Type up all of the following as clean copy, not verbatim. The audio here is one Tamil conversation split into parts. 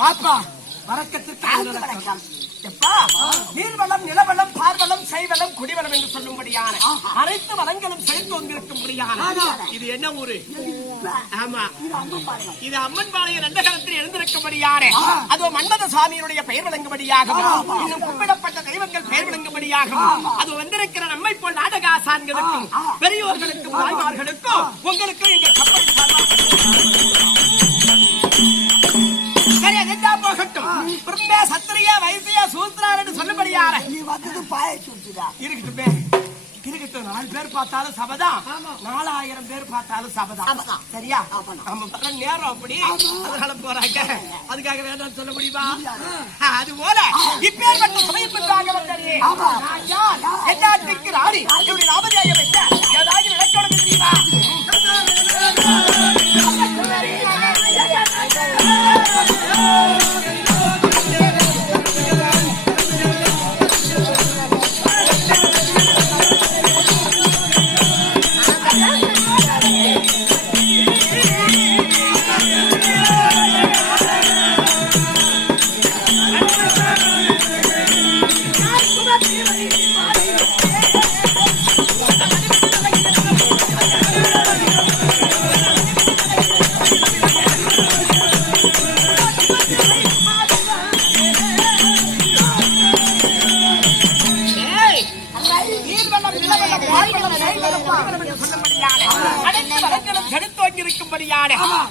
பாப்பா வரக்கத்திற்கு நீர்வளம், நிலவளம், பார்வளம், செய்வளம், குடிவளம் என்று சொல்லும்படியான அனைத்து வளங்களும் செழித்து வந்திருக்கும்படியான இது என்ன ஊரு? ஆமா, இது அம்மன்பாளையம் நண்டகரத்தில் எழுந்திருக்கும்படியான அது மன்மத சுவாமியினுடைய பெயர் விளங்கும்படியாகவும் இன்னும் குறிப்பிடப்பட்ட தெய்வங்கள் பெயர் விளங்கும்படியாகவும் அது வந்திருக்கிற நம்மை போல் நாடக ஆசான்களுக்கும் பெரியோர்களுக்கும் தாய்மார்களுக்கும் உங்களுக்கும் எங்கள் கப்பல் போகட்டும். சத்திரிய வைசிய சூத்திரார் என்று சொல்லும்படியார நீ வந்தது பாயச்சுடா இருக்கட்டும். 4 பேர் பார்த்தாலும் சபதான், 4000 பேர் பார்த்தாலும் சபதான். சரியா? நம்ம வர நேரம் அப்படி அதனால போறாங்க. அதுக்காக வேண்டாம் சொல்ல முடியுமா? அது போல இப்பேற்பட்ட சமயத்துக்காக வந்தே எல்லாத்துக்கு ராணி இப்படி ராமதேய வைக்க ஏதாவது நடக்கணும் தெரியுமா?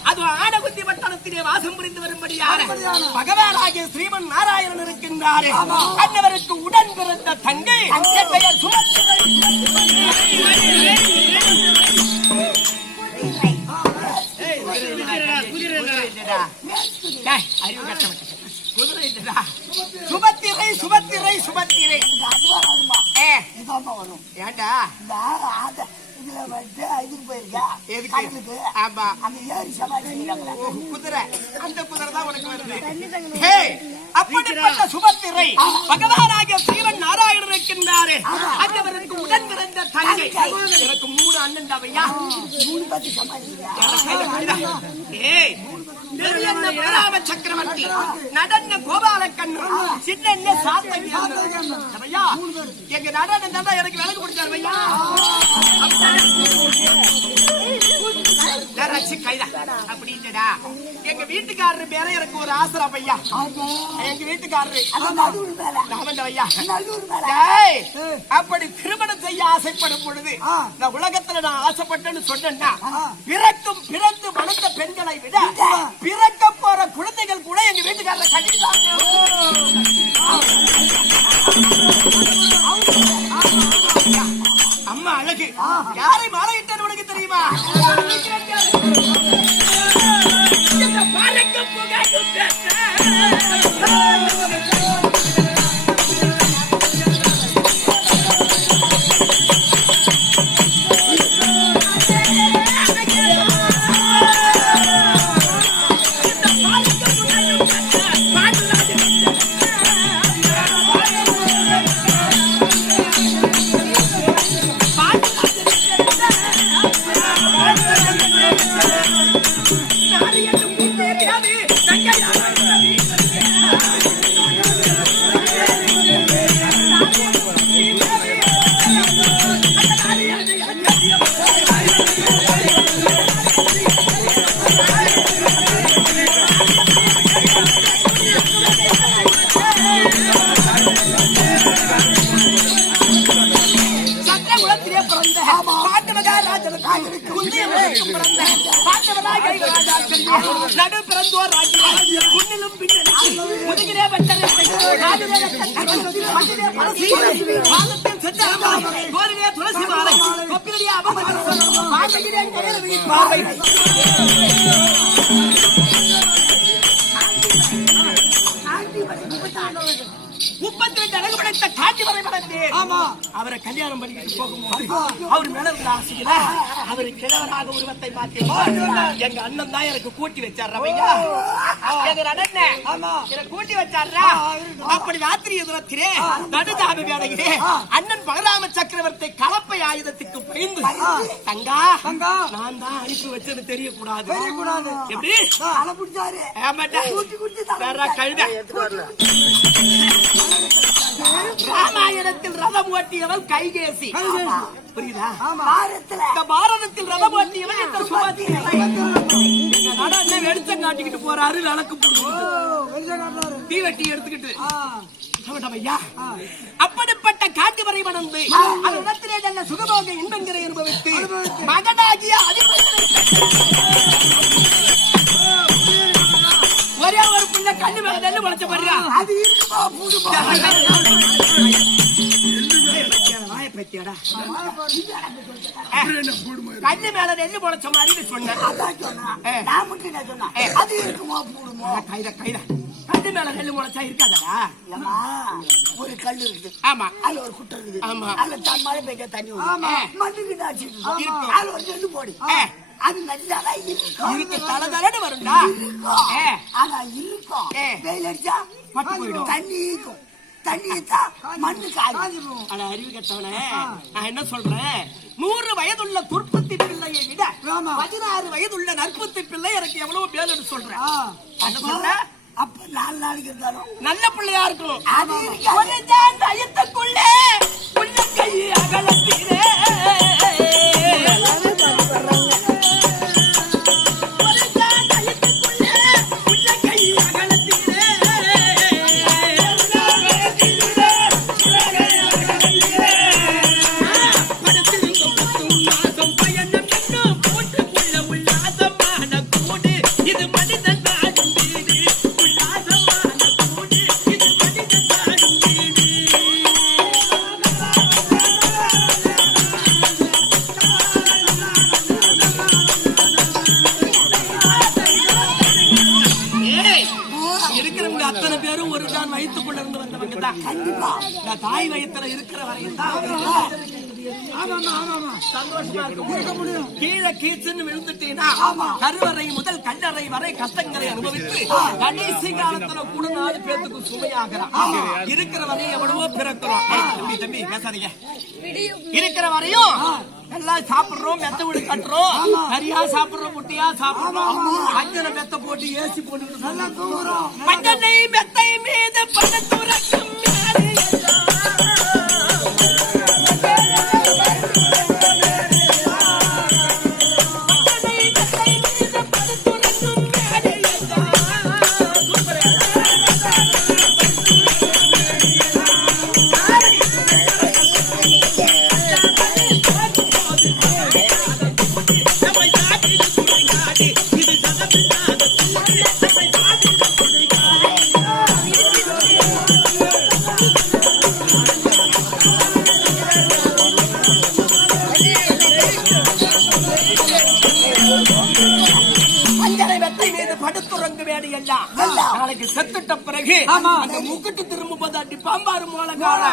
அது ஆனகுத்தி வட்டத்திலே வாசம் புரிந்து வரும்படியான பகவானாகிய ஸ்ரீமன் நாராயணன் இருக்கின்றாரே. அன்னவருக்கு உடன் பிறந்த தங்கை பெயர் சுமத்திரை. சுபத்திரை சுபத்திரை சுபத்திரை ஏண்டா குதிரை அந்த குதிரை தான் உனக்கு வருது. அப்படிப்பட்ட சுபத்திரை பகவானாகிய ஸ்ரீவன் நாராயணன் இருக்கின்றாரே. அந்தவருக்கு உடன் பிறந்த தங்கை. எனக்கு 3 அண்ணன் தாவையா. 3 பத்தி சக்கரவர்த்தி நடன கோபாலக்கண்ணு சின்ன சாத்தையா எங்க நடனம் தான் எனக்கு விலகு கொடுத்தாரு ஐயா. அப்படின்டா எங்க வீட்டுக்காரரு பேர எனக்கு ஒரு ஆசரா பையா. எங்க வீட்டுக்காரரு அப்படி திருமணம் செய்ய ஆசைப்படும் பொழுது நான் உலகத்துல நான் ஆசைப்பட்டேன்னு சொன்னேன்னா பிறக்கும் பிறந்து வளர்ந்த பெண்களை விட பிறக்க போற குழந்தைகள் கூட எங்க வீட்டுக்காரரை கட்டிட்டாங்க. அம்மா அழகு யாரை மாலையிட்டது உனக்கு தெரியுமா? நடு பிறந்தோர் முன்னிலும் பின்னிலும் முதுகிலே துளசி மாலை கொப்பிலே பார்வை 32 அழகுபட அப்படிப்பட்ட காட்சி வரை வளர்ந்தேன். அவரை கல்யாணம் பண்ணிக்கிட்டு போகும்போது அவர் மேல இருந்த ஆசையில அவர் கிழவராக உருவத்தை மாத்தி எங்க அண்ணன் தான் எனக்கு கூட்டி வச்சார். எங்க அண்ணன் கூட்டி வச்சாரா? அப்படி ராத்திரி எதிரத்திலே நடுதாப வேலையிலே அண்ணன் பலராம சக்கரவர்த்தி கலப்பை ஆயுதத்துக்கு பயந்து தங்கா நான் தான் அனுப்பி வச்சது தெரியக்கூடாது. எப்படி ராமாயணத்தில் ரதம் ஓட்டியவள் கைகேசி, புரியுதா? பாரதத்தில் ரதம் ஓட்டியவள் இந்த சுமதி. வெளிச்சம் காட்டிக்கிட்டு போறாரு, விளக்கு தீவெட்டி எடுத்துக்கிட்டு. அப்படிப்பட்ட காட்டு வரை வளர்ந்து அதனிடத்திலே நல்ல சுகபோக இன்பங்களை அனுபவித்து மகனாகிய ஒரே ஒரு பிள்ளை கண்ணு மேல நெல்லு முளைச்ச பாருங்க. கண்ணு மேல நெல்லு முளைச்ச மாதிரி சொன்னேன். கண்ணு மேல நெல்லு முளைச்சா இருக்காதா? ஒரு கல் இருக்குது, ஆமா, அதுல ஒரு குட்டை இருக்குது, ஆமா, அதுல மழை பெய்ய தண்ணி நெல்லு போடு, அது நல்லா இருக்கு. தலை வரும்டா, ஆனா இருக்கும். வெயில் அடிச்சா பட்டு போயிடும், தண்ணி இருக்கும். அறிவு கட்டவனே, நான் என்ன சொல்றேன், 100 வயதுள்ள துர்ப்பத்தி பிள்ளையை விட 16 வயதுள்ள நற்பத்தி பிள்ளை எனக்கு எவ்வளவு மேல் சொல்றேன். என்ன சொல்ற? அப்ப 4 நாளைக்கு இருந்தாலும் நல்ல பிள்ளையா இருக்கணும். அயத்துக்குள்ளே உள்ள கை அகலத்திலே தாய் வயத்துல இருக்கிற வரையும் சந்தோஷமா இருக்க முடியும். கீழே கீச்சுன்னு விழுந்துட்டீங்கன்னா கருவறை முதல் கல்லறை வரை கஷ்டங்களை அனுபவித்து கடைசி காலத்துல கூட 4 பேருக்கு சுமையாகிறான். இருக்கிற வரையும் எவ்வளவோ பிறக்கிறோம். தம்பி தம்பி பேசாதீங்க. இருக்கிற வரையும் எல்லாம் சாப்பிடுறோம், மெத்த வீடு கட்டுறோம், கரியா சாப்பிடுறோம், முட்டையா சாப்பிடுறோம், மஞ்சள் மெத்த போட்டு ஏசி போட்டு நல்லா தூங்குறோம். மஞ்சளை மெத்தை மீது பணத்துறக்கும் நாளைக்கு செத்துட்ட பிறகு அந்த முக்கிட்டு திரும்ப அடி பாம்பாரு மூலகால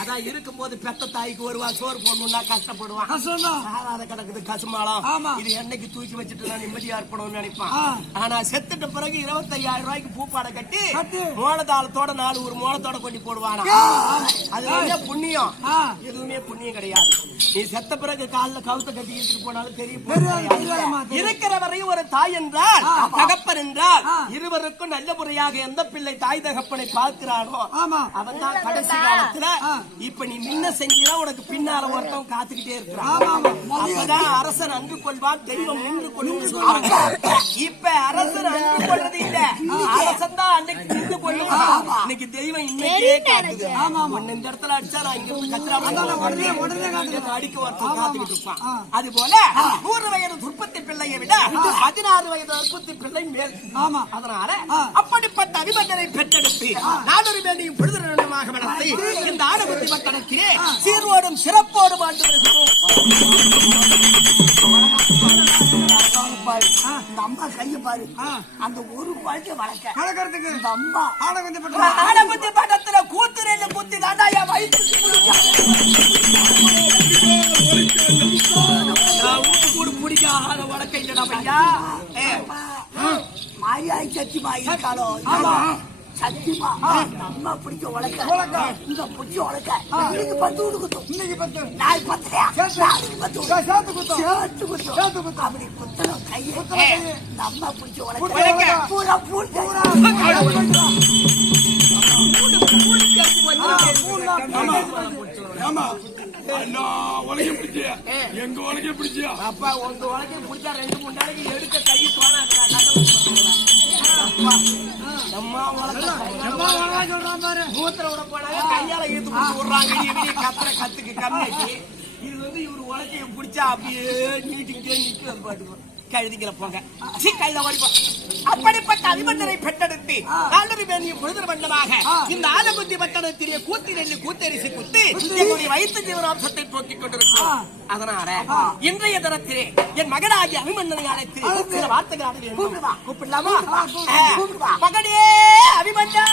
அதான் இருக்கும் போது பெத்த தாய்க்கு வருவா சோறு போடணும்னா கஷ்டப்படுவான். கிடக்குது கசுமாலம், இது என்னைக்கு தூக்கி வச்சுட்டு நான் நிம்மதியா இருப்பணும்னு நினைப்பான். ஆனா செத்துட்ட பிறகு 25,000 ரூபாய்க்கு பூப்பாடை கட்டி மோளதாளத்தோட 4 ஒரு மோளத்தோட கொண்டு போடுவானா. அது வந்து புண்ணியம், எதுவுமே புண்ணியம் கிடையாது. நீ செத்த பிறகு காலில் கவுத்த கட்டி எடுத்துட்டு போனாலும் தெரியும். இருக்கிற வரையும் ஒரு தாய் என்றால் தகப்பன் என்றால் இருவருக்கும் நல்ல முறையாக எந்த பிள்ளை தாய் தகப்பனை பார்க்கிறானோ அவன் தான் கடைசி காலத்துல. இப்ப நீ முன்ன செஞ்சா உனக்கு பின்னால ஒருத்தவன் காத்துக்கிட்டே இருக்கிறான். அப்பதான் அரசன் அன்பு கொள்வான், தெய்வம் நின்று கொள்ளும் சொல்லுவாங்க. இப்ப அரசன் அன்பு கொள்றது இல்ல, அரசன் தான் அன்னைக்கு நின்று கொள்ளுவான். இன்னைக்கு தெய்வம் இன்னைக்கே காட்டுது. இந்த இடத்துல அடிச்சா நான் இங்க கத்திரா அடிக்க ஒருத்தன் காத்துக்கிட்டு இருப்பான். அது போல 100 வயது துர்ப்பத்தி பிள்ளையை விட 16 வயது அற்புத்தி பிள்ளை மேல். அதனால அப்படிப்பட்ட அபிமன்னனை பெற்றெடுத்து நாடொரு மேலையும் பொழுதுமாக வளர்த்து இந்த ஆடபுத்தி பட்டணத்திலே சீர்வோடும் சிறப்போடும் ஆண்டு வருகிறோம். இந்த அம்மா கைய பாரு, அந்த ஒரு குழந்தைய வளர்க்கறதுக்கு இந்த அம்மா ஆடபுத்தி பட்டணத்துல கூத்து ரெண்டு குத்தி தாண்டாயா வயிற்று கூடு பிடிக்காத வழக்கை இல்லடா மாயாய் சத்தியமா இருக்காளோ சத்தியமா அம்மா பிடிச்ச உலக்க இந்த பிடிச்ச உலக்க இன்னைக்கு 10 கொடுக்கும், இன்னைக்கு 10 நாளைக்கு 10 நாளைக்கு 10 சேர்த்து குத்தும் அப்படி குத்தணும் கையை இந்த அம்மா பிடிச்ச உலக்க பூரா பூரா எங்க உலகை பிடிச்சியா அப்பா உங்க உலகை பிடிச்சா 2-3 நாளைக்கு எடுக்க கை தோணாது. மூத்திர விட போனாங்க கையால இழுத்து போட்டு விடுறாங்க. கத்துற கத்துக்கு கம்மியாச்சு. இது வந்து இவரு உலக்கைய பிடிச்சா அப்படியே நீட்டுக்கிட்டே நிக்க பாட்டுக்கும் கழுதிக்கிற போங்க கையில வடிப்பா. அப்படிப்பட்ட அபிமன்னரை பெற்றெடுத்து நாலு பேரையும் பொழுது மண்டமாக இந்த ஆலபுத்தி பட்டணத்திலே கூத்தி ரெண்டு கூத்தரிசி குத்து என்னுடைய வயிற்று ஜீவனாம்சத்தை போக்கிக் கொண்டிருக்கும். அதனால இன்றைய தினத்திலே என் மகனாகிய அபிமன்னனை அழைத்து சில வார்த்தைகள் ஆட வேண்டும். கூப்பிடலாமா? மகனே அபிமன்னா,